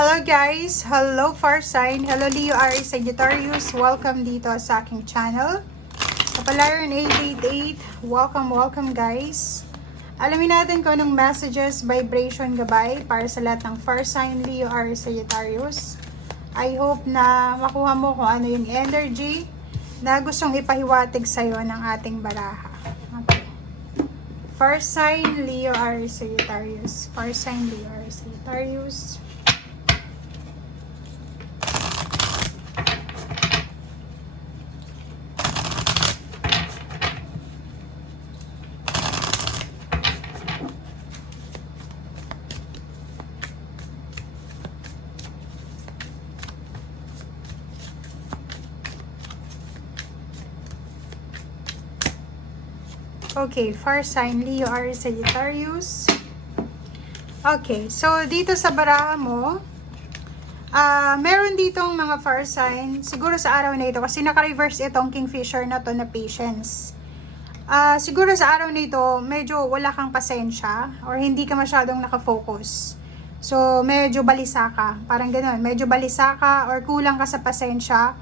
Hello guys! Hello Far Sign! Hello Leo, Aries, Sagittarius! Welcome dito sa aking channel. Kapalaran 888, welcome guys! Alamin natin kung anong messages, vibration, gabay para sa lahat ng Far Sign, Leo, Aries, Sagittarius. I hope na makuha mo kung ano yung energy na gustong ipahiwatig sa'yo ng ating baraha. Okay. Far Sign, Leo, Aries, Sagittarius. Far Sign, Leo, Aries, Sagittarius. Okay, Far Sign, Leo, Aries, Sagittarius. Okay, so dito sa baraha mo, meron ditong mga Far Sign, siguro sa araw na ito, kasi naka-reverse itong Kingfisher na to na patience. Siguro sa araw na ito, medyo wala kang pasensya, or hindi ka masyadong nakafocus. So, medyo balisa ka, parang gano'n, medyo balisa ka, or kulang ka sa pasensya,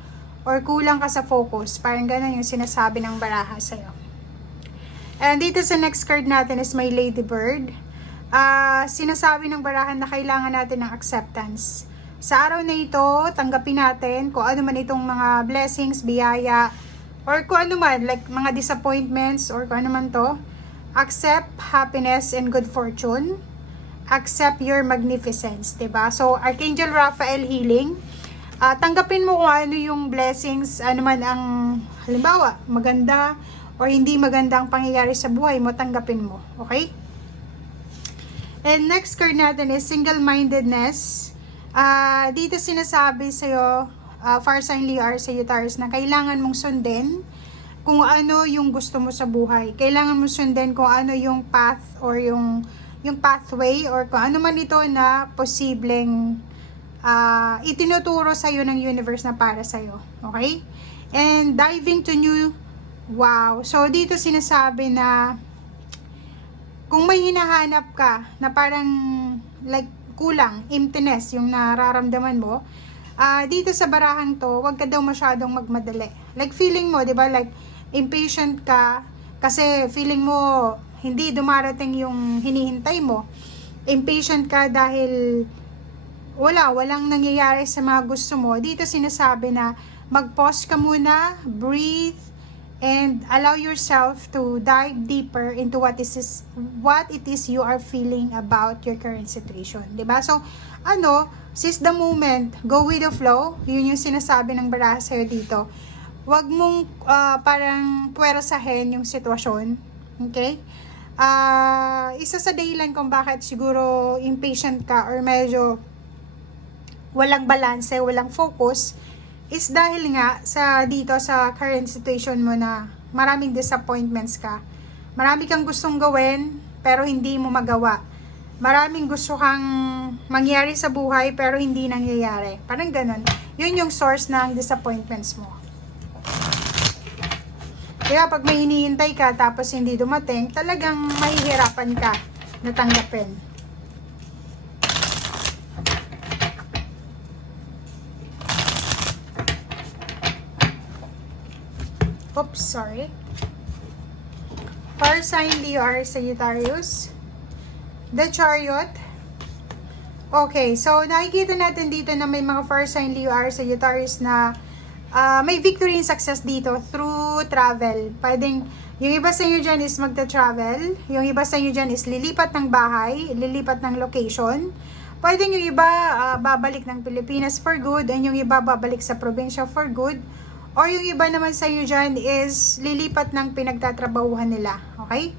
or kulang ka sa focus, parang gano'n yung sinasabi ng baraha sa'yo. And dito sa next card natin is may Ladybird. Sinasabi ng barahan na kailangan natin ng acceptance. Sa araw na ito, tanggapin natin kung ano man itong mga blessings, biyaya, or kung ano man, like mga disappointments, or kung ano man to. Accept happiness and good fortune. Accept your magnificence, diba? So, Archangel Raphael healing. Tanggapin mo kung ano yung blessings, ano man ang, halimbawa, maganda, or hindi magandang pangyayari sa buhay mo, tanggapin mo. Okay? And next card natin is single-mindedness. Dito sinasabi sa'yo, Far Sign, Leo, Aries, Sagittarius, na kailangan mong sundin kung ano yung gusto mo sa buhay. Kailangan mong sundin kung ano yung path or yung pathway or kung ano man ito na posibleng itinuturo sa'yo ng universe na para sa'yo. Okay? And diving to new. Wow. So, dito sinasabi na kung may hinahanap ka na parang like kulang, emptiness yung nararamdaman mo, dito sa barahang to, wag ka daw masyadong magmadali. Like feeling mo, di ba? Like impatient ka kasi feeling mo hindi dumarating yung hinihintay mo. Impatient ka dahil walang nangyayari sa mga gusto mo. Dito sinasabi na mag-pause ka muna, breathe, and allow yourself to dive deeper into what it is you are feeling about your current situation. Diba? So, seize the moment, go with the flow. Yun yung sinasabi ng baraha sa'yo dito. Huwag mong parang puwersahin yung sitwasyon. Okay? Isa sa dahilan kung bakit siguro impatient ka or medyo walang balanse, walang focus, is dahil nga dito sa current situation mo na maraming disappointments ka. Marami kang gustong gawin pero hindi mo magawa. Maraming gusto kang mangyari sa buhay pero hindi nangyayari. Parang ganun. Yun yung source ng disappointments mo. Kaya pag may hinihintay ka tapos hindi dumating, talagang mahihirapan ka na tanggapin. Oops, sorry. Far Sign, Leo, Aries, Sagittarius. The Chariot. Okay, so nakikita natin dito na may mga Far Sign, Leo, Aries, Sagittarius na may victory and success dito through travel. Pwedeng, yung iba sa inyo dyan is magta-travel. Yung iba sa inyo dyan is lilipat ng bahay, lilipat ng location. Pwedeng yung iba babalik ng Pilipinas for good, and yung iba babalik sa probinsya for good. Or yung iba naman sa inyo dyan is lilipat ng pinagtatrabahuhan nila. Okay?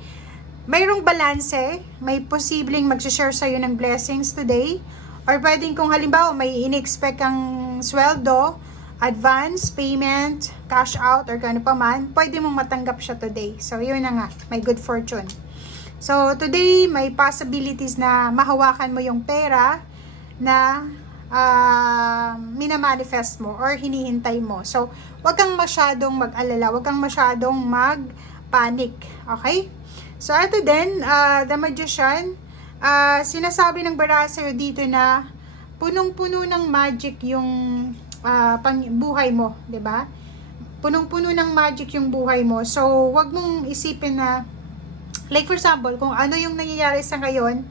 Mayroong balanse. May posibleng mag-share sa'yo ng blessings today. Or pwedeng kung halimbawa may in-expect kang sweldo, advance, payment, cash out, or kano pa man, pwede mong matanggap siya today. So, yun na nga. May good fortune. So, today, may possibilities na mahawakan mo yung pera na minamanifest mo or hinihintay mo. So, wag kang masyadong mag-alala, wag kang masyadong mag-panic. Okay? So, ito din, the Magician, sinasabi ng baraha sa'yo dito na punong-puno ng magic yung buhay mo, 'di ba? Punong-puno ng magic yung buhay mo. So, wag mong isipin na, like for example, kung ano yung nangyayari sa ngayon,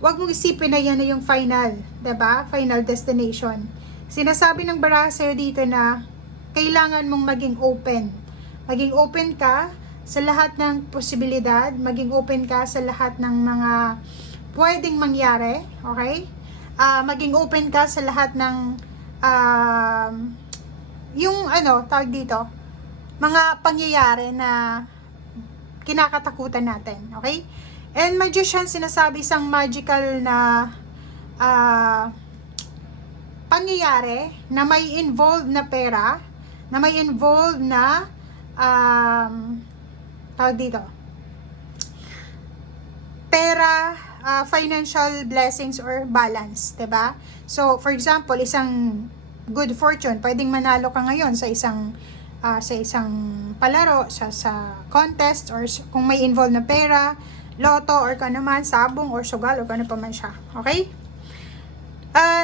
wag mong isipin na yan na yung final, 'di ba? Final destination. Sinasabi ng baraha sa'yo dito na kailangan mong maging open. Maging open ka sa lahat ng posibilidad, maging open ka sa lahat ng mga pwedeng mangyari, okay? Maging open ka sa lahat ng yung tawag dito, mga pangyayari na kinakatakutan natin, okay? And magician, sinasabi isang magical na pangyayari na may involved na pera, na may involved na tawag dito, pera, financial blessings or balance, 'di ba? So, for example, isang good fortune, pwedeng manalo ka ngayon sa isang palaro, sa contest, or kung may involved na pera, loto, or kung ano man, sabong, or sugal, or kung ano pa man siya. Okay?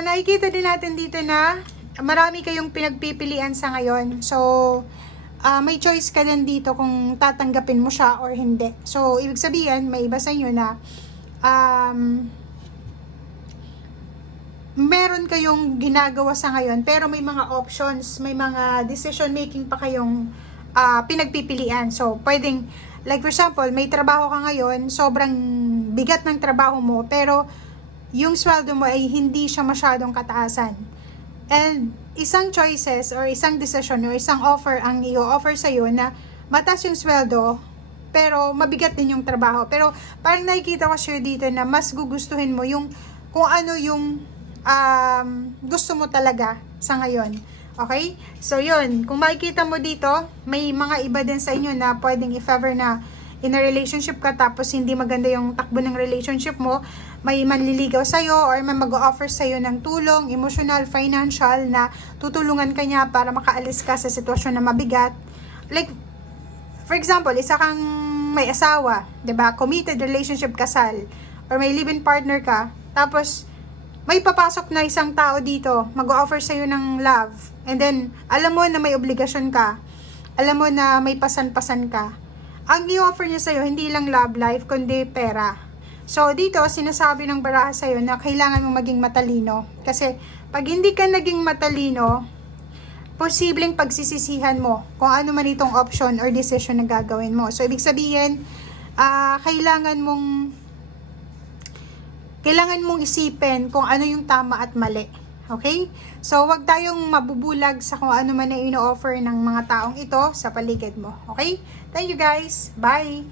Nakikita din natin dito na marami kayong pinagpipilian sa ngayon. So, may choice ka din dito kung tatanggapin mo siya or hindi. So, ibig sabihin, may iba sa inyo na meron kayong ginagawa sa ngayon, pero may mga options, may mga decision making pa kayong pinagpipilian. So, pwedeng, like for example, may trabaho ka ngayon, sobrang bigat ng trabaho mo, pero yung sweldo mo ay hindi siya masyadong kataasan. And isang choices or isang decision or isang offer ang i-offer sa'yo na mataas yung sweldo, pero mabigat din yung trabaho. Pero parang nakikita ko siya dito na mas gugustuhin mo yung kung ano yung gusto mo talaga sa ngayon. Okay? So, yun. Kung makikita mo dito, may mga iba din sa inyo na pwedeng if ever na in a relationship ka tapos hindi maganda yung takbo ng relationship mo, may manliligaw sa'yo or may mag-offer sa'yo ng tulong, emotional, financial, na tutulungan ka niya para makaalis ka sa sitwasyon na mabigat. Like, for example, isa kang may asawa, 'di ba? Committed relationship, kasal, or may live-in partner ka, tapos may papasok na isang tao dito, mag-offer sa'yo ng love, and then, alam mo na may obligasyon ka, alam mo na may pasan-pasan ka. Ang i-offer niya sa'yo, hindi lang love life, kundi pera. So, dito, sinasabi ng baraha sa'yo na kailangan mong maging matalino. Kasi, pag hindi ka naging matalino, posibleng pagsisisihan mo kung ano man itong option or decision na gagawin mo. So, ibig sabihin, kailangan mong isipin kung ano yung tama at mali. Okay? So, wag tayong mabubulag sa kung ano man na ino-offer ng mga taong ito sa paligid mo. Okay? Thank you guys. Bye!